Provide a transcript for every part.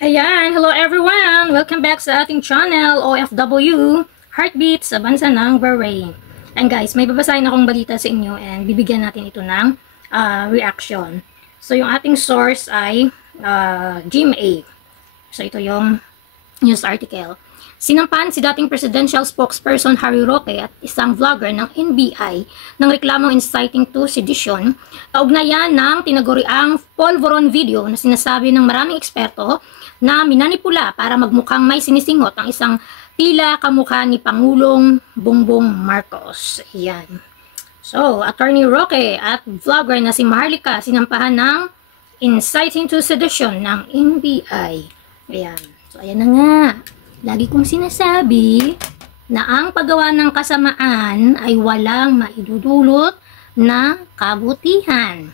Ayan, hello everyone! Welcome back sa ating channel, OFW, Heartbeat sa bansa ng Bahrain. And guys, may babasahin akong balita sa inyo and bibigyan natin ito ng reaction. So yung ating source ay GMA. So ito yung news article. Sinampan si dating presidential spokesperson Harry Roque at isang vlogger ng NBI ng reklamong inciting to sedition, kaugnayan ng tinaguriang polvoron video na sinasabi ng maraming eksperto na minanipula para magmukhang may sinisingot ang isang tila kamukha ni Pangulong Bongbong Marcos. Ayan. So, Attorney Roque at vlogger na si Maharlika sinampahan ng inciting to sedition ng NBI. Ayan. So, ayan na nga. Lagi kong sinasabi na ang paggawa ng kasamaan ay walang maidudulot na kabutihan.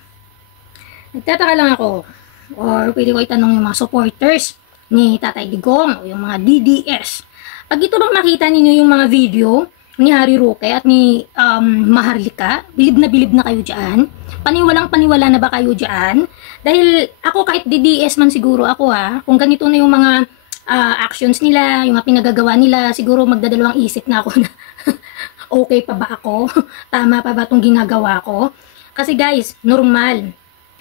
Nagtataka lang ako, or pwede ko itanong yung mga supporters ni Tatay Digong o yung mga DDS. Pag ito bang makita ninyo yung mga video ni Harry Roque at ni Maharlika, bilib na kayo dyan? Paniwalang-paniwala na ba kayo dyan? Dahil ako kahit DDS man siguro ako kung ganito na yung mga actions nila, yung mga pinagagawa nila, siguro magdadalawang isip na ako na okay pa ba ako? Tama pa ba itong ginagawa ko? Kasi guys, normal.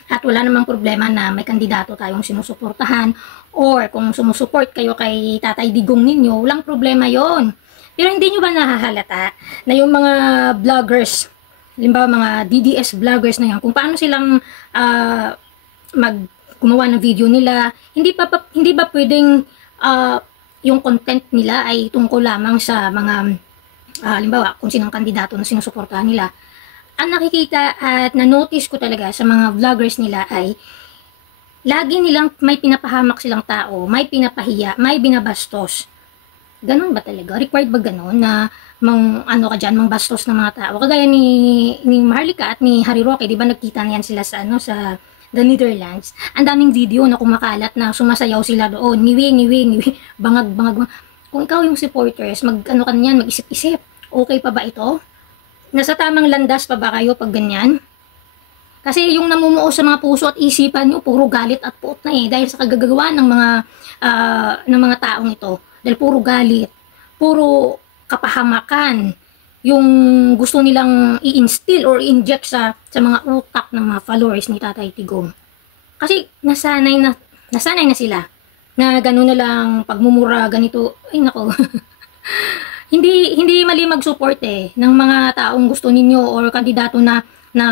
At wala namang problema na may kandidato tayong sinusuportahan or kung sumusuport kayo kay Tatay Digong ninyo, walang problema yon. Pero hindi nyo ba nahahalata na yung mga vloggers, halimbawa mga DDS vloggers na yan, kung paano silang gumawa ng video nila, hindi ba pwedeng yung content nila ay tungkol lamang sa mga halimbawa kung sinong kandidato na sinusuportahan nila. Ang nakikita at na-notice ko talaga sa mga vloggers nila ay lagi nilang may pinapahamak silang tao, may pinapahiya, may binabastos. Ganon ba talaga? Required ba ganon na ano ka dyan, mang bastos ng mga tao? Kagaya ni Maharlika at ni Harry Roque, di ba nagkita na yan sila sa the Netherlands. Ang daming video na kumakalat na sumasayaw sila doon. Niwi, bangag. Kung ikaw yung supporters, mag-ano ka niyan, mag-isip-isip. Okay pa ba ito? Nasa tamang landas pa ba kayo pag ganyan? Kasi yung namumuo sa mga puso at isipan nyo, puro galit at puot na dahil sa kagagawa ng mga taong ito. Dahil puro galit, puro kapahamakan, yung gusto nilang i-instill or inject sa mga utak ng mga followers ni Tatay Digong. Kasi nasanay na sila na gano'n na lang pagmumura ganito. Ay nako. hindi mali mag-support ng mga taong gusto ninyo or kandidato na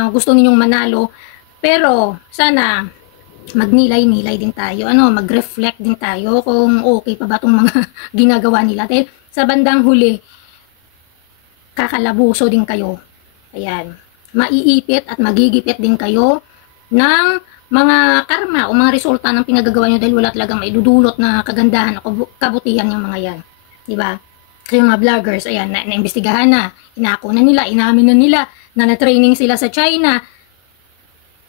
gusto ninyong manalo. Pero sana magnilay-nilay din tayo, mag-reflect din tayo kung okay pa ba tong mga ginagawa nila. Dahil sa bandang huli, kakalabuso din kayo. Ayan. Maiipit at magigipit din kayo ng mga karma o mga resulta ng pinagagawa nyo dahil wala talagang maidudulot na kagandahan o kabutihan yung mga yan. Diba? Kasi yung mga vloggers, ayan, naimbestigahan na, inako na nila, inamin na nila, na na-training sila sa China.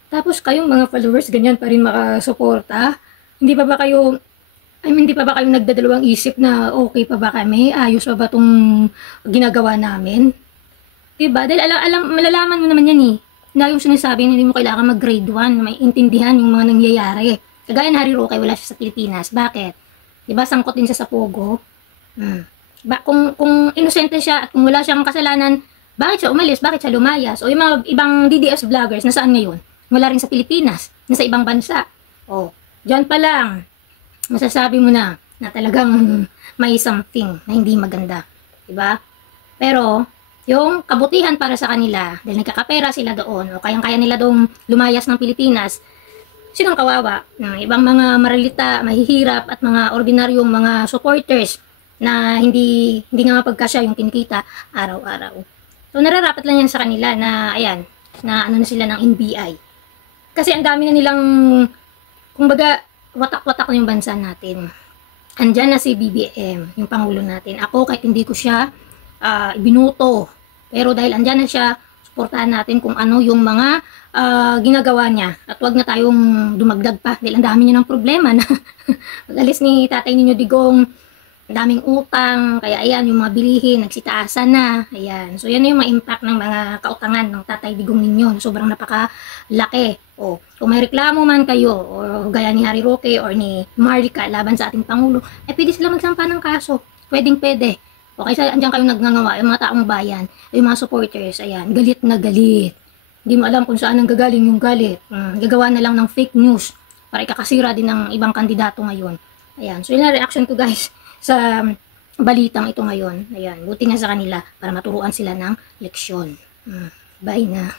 Tapos kayong mga followers, ganyan pa rin makasuporta. Hindi pa ba kayo nagdadalawang isip na okay pa ba kami? Ayos pa ba itong ginagawa namin? Diba? Dahil malalaman mo naman yan na yung sinasabi na hindi mo kailangan mag-grade 1, may intindihan yung mga nangyayari. Kagaya na Harry Roque, wala siya sa Pilipinas. Bakit? Diba? Sangkot din siya sa Pogo. Kung inosente siya at kung wala siyang kasalanan, bakit siya umalis? Bakit siya lumayas? O yung mga ibang DDS vloggers, nasaan ngayon? Wala rin sa Pilipinas. Nasa ibang bansa. O, dyan pa lang. Masasabi mo na talagang may something na hindi maganda. Diba? Pero, yung kabutihan para sa kanila, dahil nagkakapera sila doon, o kayang-kaya nila doon lumayas ng Pilipinas, sinong kawawa? Ibang mga maralita, mahihirap, at mga ordinaryong mga supporters na hindi nga mapagkasya yung kinikita araw-araw. So, nararapat lang yan sa kanila na, ayan, na ano na sila ng NBI. Kasi ang dami na nilang, kumbaga, watak-watak na yung bansa natin. Andyan na si BBM, yung Pangulo natin. Ako, kahit hindi ko siya ibinuto. Pero dahil andyan na siya, suportahan natin kung ano yung mga ginagawa niya. At wag na tayong dumagdag pa. Dahil ang dami niya ng problema na pag-alis ni Tatay ninyo Digong, daming utang, kaya ayan, yung mga bilihin, nagsitaasan na, ayan. So, yan yung mga impact ng mga kautangan ng Tatay Digong ninyo, sobrang napakalaki. O, kung may reklamo man kayo, o gaya ni Harry Roque or ni Marlica laban sa ating Pangulo, pwede sila magsampa ng kaso. Pwedeng pwede. O, kaysa andyan kayong nagngangawa, yung mga taong bayan, yung mga supporters, ayan, galit na galit. Hindi mo alam kung saan ang gagaling yung galit. Gagawa na lang ng fake news para ikakasira din ng ibang kandidato ngayon. Ayan, so yun ang reaction ko guys sa balitang ito ngayon. Ayan, buti nga sa kanila para maturuan sila ng leksyon. Bye na.